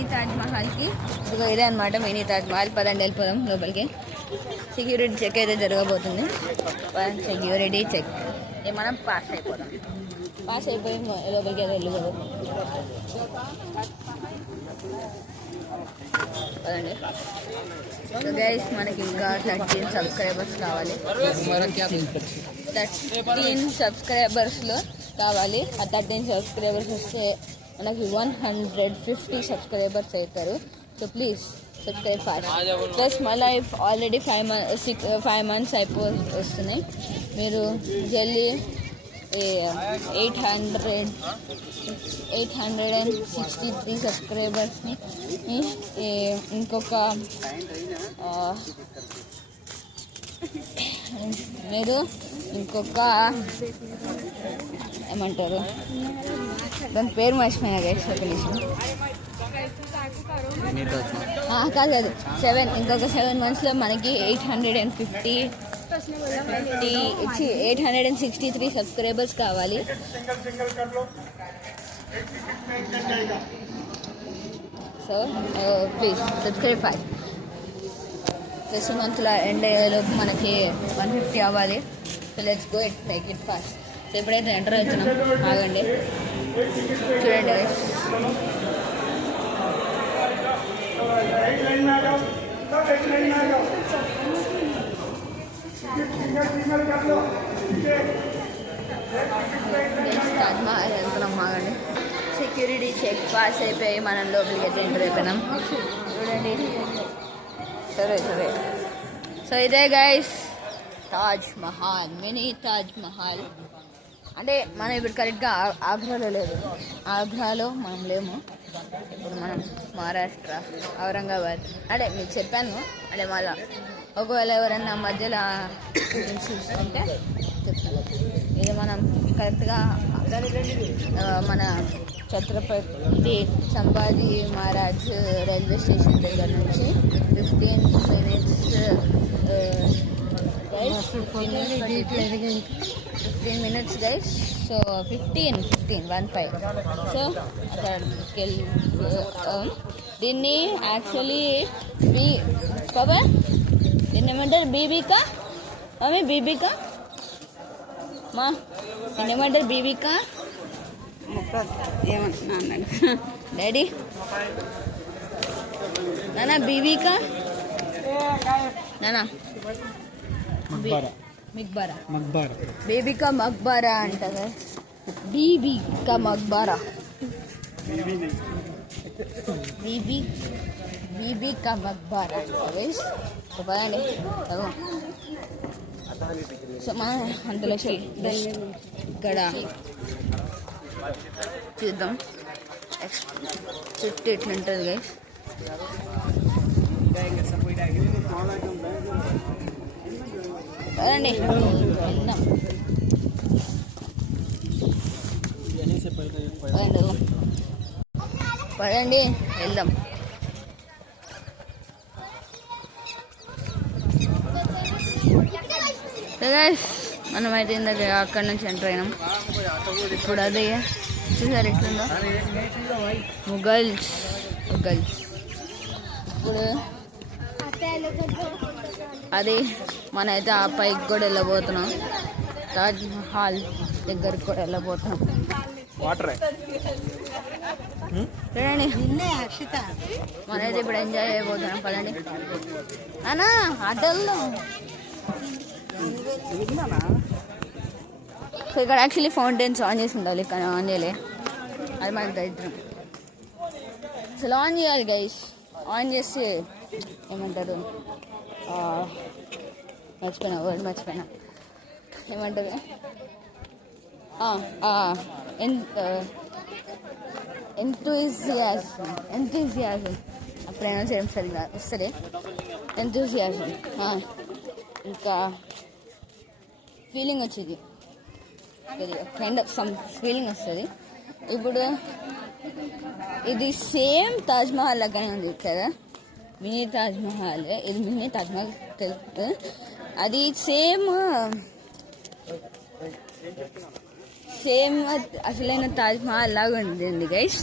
Mini Taj మహల్కి. ఇదిగో ఇదే అనమాట మినీ తాజ్ మహల్. పదండి వెళ్ళిపోదాం లోపలికి. సెక్యూరిటీ చెక్ అయితే జరగబోతుంది. సెక్యూరిటీ చెక్ మనం పాస్ అయిపోదాం. పాస్ అయిపోయి లోపలికి అయితే వెళ్ళిపోదాం. పదండి. సో గైస్ మనకి ఇంకా 13 సబ్స్క్రైబర్స్ కావాలి. 13 సబ్స్క్రైబర్స్లో కావాలి. ఆ 13 సబ్స్క్రైబర్స్ వస్తే మనకి 150 సబ్స్క్రైబర్స్ అవుతారు. So please subscribe fast. Plus మళ్ళీ ఆల్రెడీ 5 మంత్స్ వస్తున్నాయి. మీరు జల్దీ 863 సబ్స్క్రైబర్స్ని ఇంకొక మీరు ఇంకొక ఏమంటారు దాని పేరు మర్చిపోయినా గైస్. ఒక నిమిషం. కాదు 7 ఇంకొక 7 మంత్స్లో మనకి 863 సబ్స్క్రైబర్స్ కావాలి. So please subscribe fast. Next మంత్లో ఎండ్ అయ్యేలోపు మనకి 150 అవ్వాలి. So let's go it make it fast. So ఎప్పుడైతే ఎంటర్ వచ్చినాం ఆగండి చూడండి. తాజ్ మహల్ వెళ్తున్నాం ఆగండి. సెక్యూరిటీ చెక్ పాస్ అయిపోయి మనం లోపలికి అయితే ఎంటర్ అయిపోయినాం చూడండి. సరే. సో ఇదే గైస్ తాజ్ మహల్, మినీ తాజ్ మహల్. అంటే మనం ఇప్పుడు కరెక్ట్గా ఆగ్రాలో లేదు. ఆగ్రాలో మనం లేము. ఇప్పుడు మనం మహారాష్ట్ర ఔరంగాబాద్. అంటే మీకు చెప్పాను. అంటే మళ్ళా ఒకవేళ ఎవరన్నా మధ్యలో చూస్తుంటే చెప్తాను. ఇది మనం కరెక్ట్గా మన ఛత్రపతి సంభాజీ మహారాజ్ రైల్వే స్టేషన్ దగ్గర నుంచి 15 minutes guys. So 15. సో అక్కడికి వెళ్ళి దీన్ని యాక్చువల్లీ దీన్ని ఏమంటారు బీబీకా మమ్మీ బీబీకా మా దీన్ని ఏమంటారు బీబీకా ఏమంటున్నా అన్నాడు డాడీ. నానా బీబీకా నానా బేబీకా మక్బారా అంటారు. బీబీకా మక్బారా బీబీకా మక్బారా అంటారు. పదండి. సో మా అంతలో ఇక్కడ చూద్దాం చుట్టూ ఎట్లుంటుంది గైస్. పదండి వెళ్దాం. మనం అయితే ఇందాక అక్కడి నుంచి ఎంటర్ అయినాం. ఇప్పుడు అదే చూసారు ఎట్లుందో ముగల్స్. ఇప్పుడు అది మనైతే ఆ పైకి కూడా వెళ్ళబోతున్నాం. తాజ్ మహల్ దగ్గరికి కూడా వెళ్ళబోతున్నాం. చూడండి మనైతే ఇప్పుడు ఎంజాయ్ చేయబోతున్నాం. పదండి అన్నా ఆటల్లో. సో ఇక్కడ యాక్చువల్లీ ఫౌంటైన్స్ ఆన్ చేసి ఉండాలి కానీ ఆన్ చేయలే. అది మనకి దరిద్రం. అసలు ఆన్ చేయాలి గైస్. ఆన్ చేస్తే ఏమంటారు మర్చిపోయినా ఏమంటారు ఎంతూజియాజం అప్పుడైనా చేయడం సరిగా వస్తుంది. ఎంతూజియాజం ఇంకా ఫీలింగ్ వచ్చేది కైండ్ ఆఫ్ సమ్ ఫీలింగ్ వస్తుంది. ఇప్పుడు ఇది సేమ్ తాజ్ మహల్ లాగానే ఉంది కదా, మినీ తాజ్ మహల్. ఇది మినీ తాజ్ మహల్ తెలుసు. అది సేమ్ అసలైన తాజ్ మహల్ లాగా ఉంది గైస్.